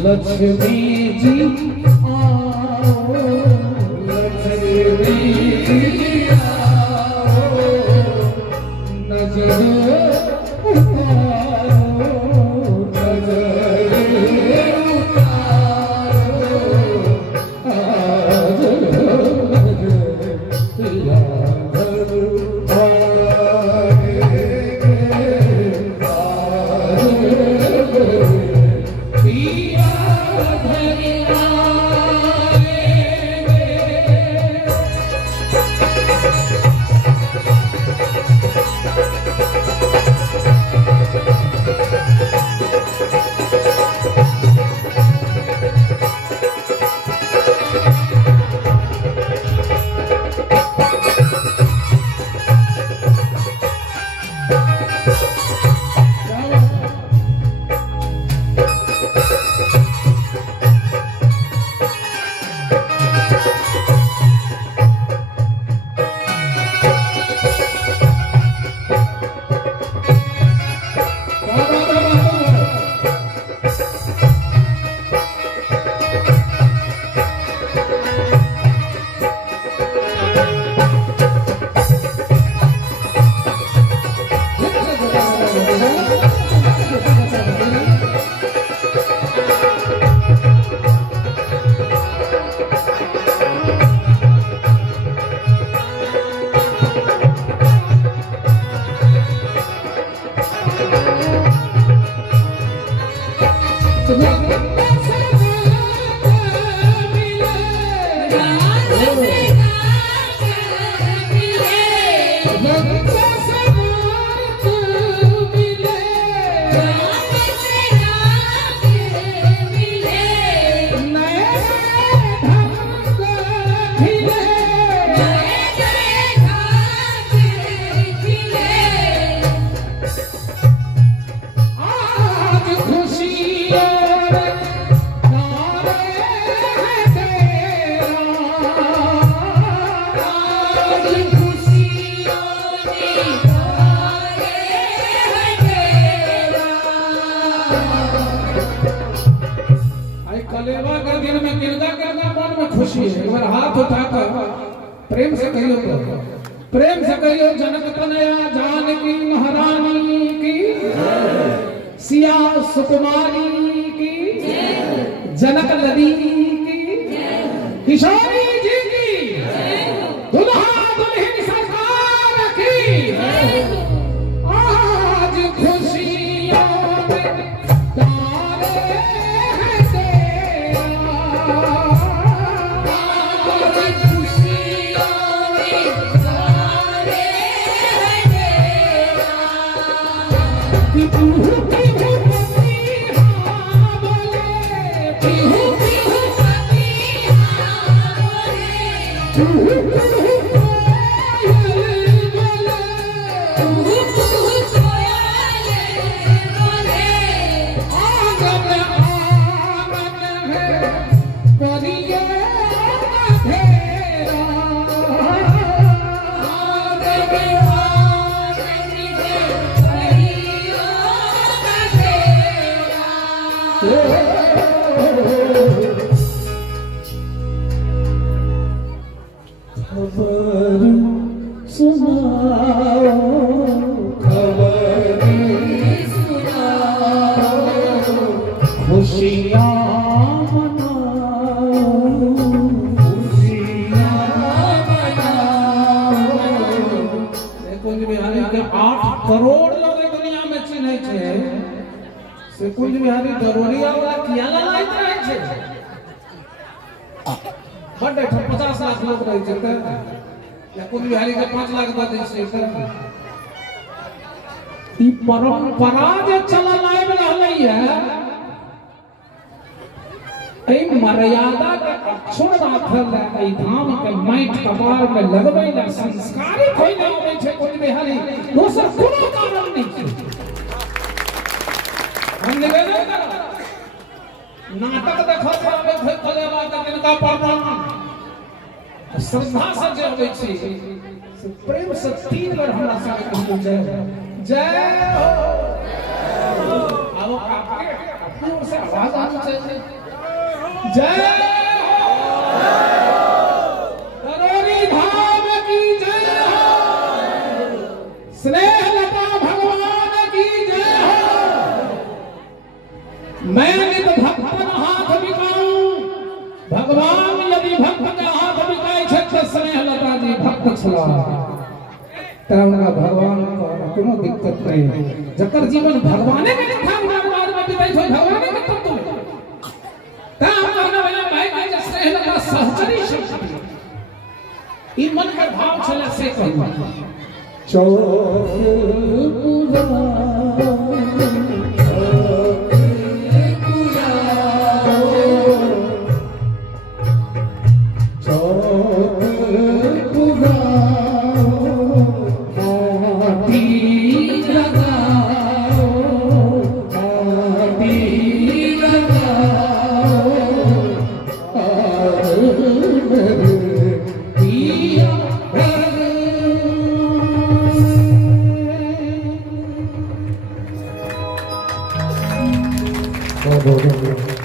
लक्ष्मी जी आओ, लक्ष्मी जी आओ, नजर उतारो, नजर उतारो, आज नजरिया भर में किलका किलका मन में खुशी है। एक बार हाथ उठाकर प्रेम से कहियो तो, प्रेम से कहियो जनक तनया जानकी महारानी की, सिया सुकुमारी की, जनक नदी की, किशोरी जी की, दुल्हा दुल्हन सरकार की। आज खुशियों में तारे हैं तेरा, आज खुशियों में तारे हैं तेरा। पिहू पिहू पतिहा बोले, पिहू पिहू पतिहा बोले, पिहू पिहू खबर सुनाओ, खबर सुनाओ, खुशियाँ मनाओ, खुशियाँ मनाओ। कुंज बिहारी के 8 करोड़ लोग दुनिया में चिन्हे छे, से कुंज बिहारी दरोरिया वाला किया ललाइत रहे छे। बड़े 50 लाख लोग रहे छे, या कुंज बिहारी के 5 लाख दे दे से। ई परंपरा जे चलल आइब रहलै है, ए मर्यादा के अक्षुण राखल है, ए धाम के माइट कपार में लगबै ला संस्कारित होई ना होय छै कुंज बिहारी, दोसर कोनो कारण नहीं छै। हम निवेदन करब, नाटक देखल पाबे छै कलेवा के तिनका प्रणाम, श्रद्धा से जे होय छै से प्रेम से 3 बार हमरा साथ कहू जय जय हो। अब आपके अपनी ओर से आवाज आनी चाहिए, जय हो, दरोरी धाम की जय हो, स्नेहलता भगवान की जय हो। मैं नित भक्तन हाथ बिकाऊं, भगवान यदि भक्त के हाथ बिकाई छै त स्नेहलता जी भक्त छला, तरा भगवान को कोनो दिक्कत नहीं। जकर जीवन भगवाने के कथा भगवान में बिताई छै, भगवाने के तत्व में ता कहना वाला भाई के जे स्नेहलता सहचरी शक्ति, ई मन के भाव छले से कहू। चौक पुराओ, बहुत बहुत